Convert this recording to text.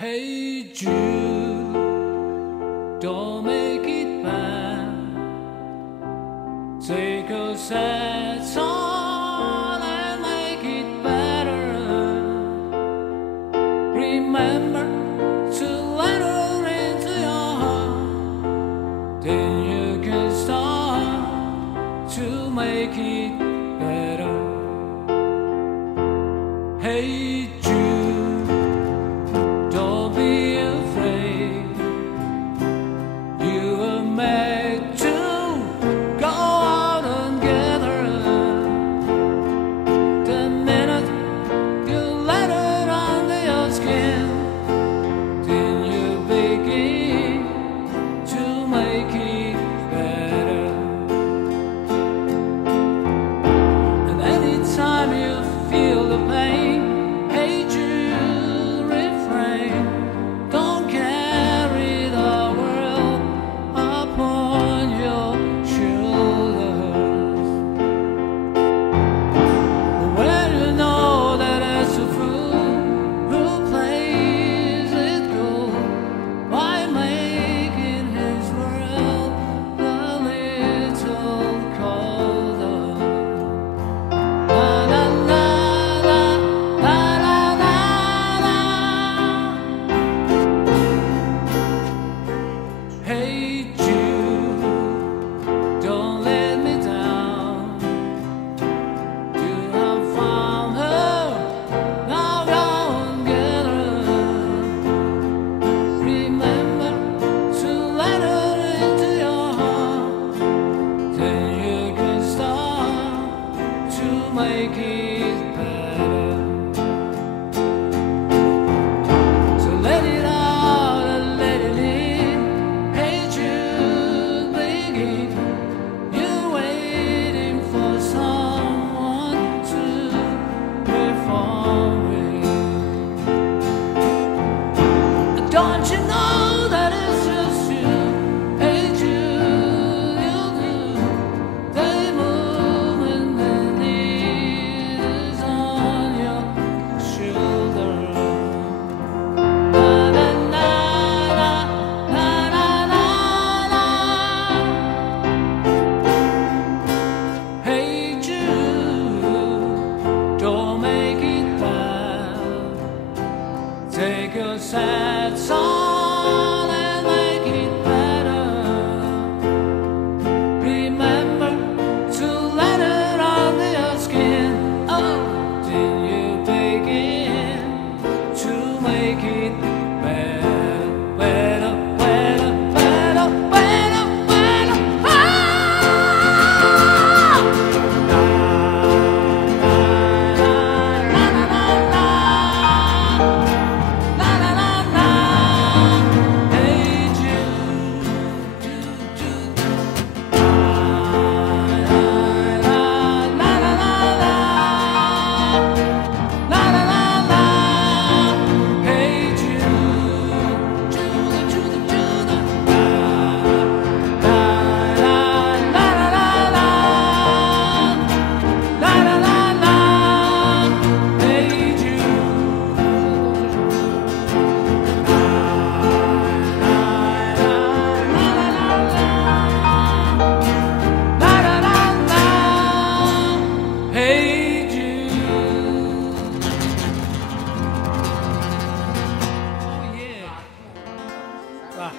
Hey Jude, don't make it bad. Take a sad song and make it better. Remember to let her into your heart. Then you can start to make it better. Hey Jude, don't be afraid. You were made to go out and get her. The minute you let her under your skin, then you begin to make it better. And anytime you feel the pain, hey Jude, don't let me down. You have found her, now go and get her. Remember to let her into your heart. Then you can start to make it better. So let it out and let it in. Don't you know that it's just you? Hey Jude, you do. They move and the lead is on your shoulder. Na na na na na na na. Hey Jude, don't make it bad. Take a sad song and make it better. Remember to let it under your skin. Oh, then you begin to make it better, better, better, better, better, better. Ah! Na, na, na, na, na.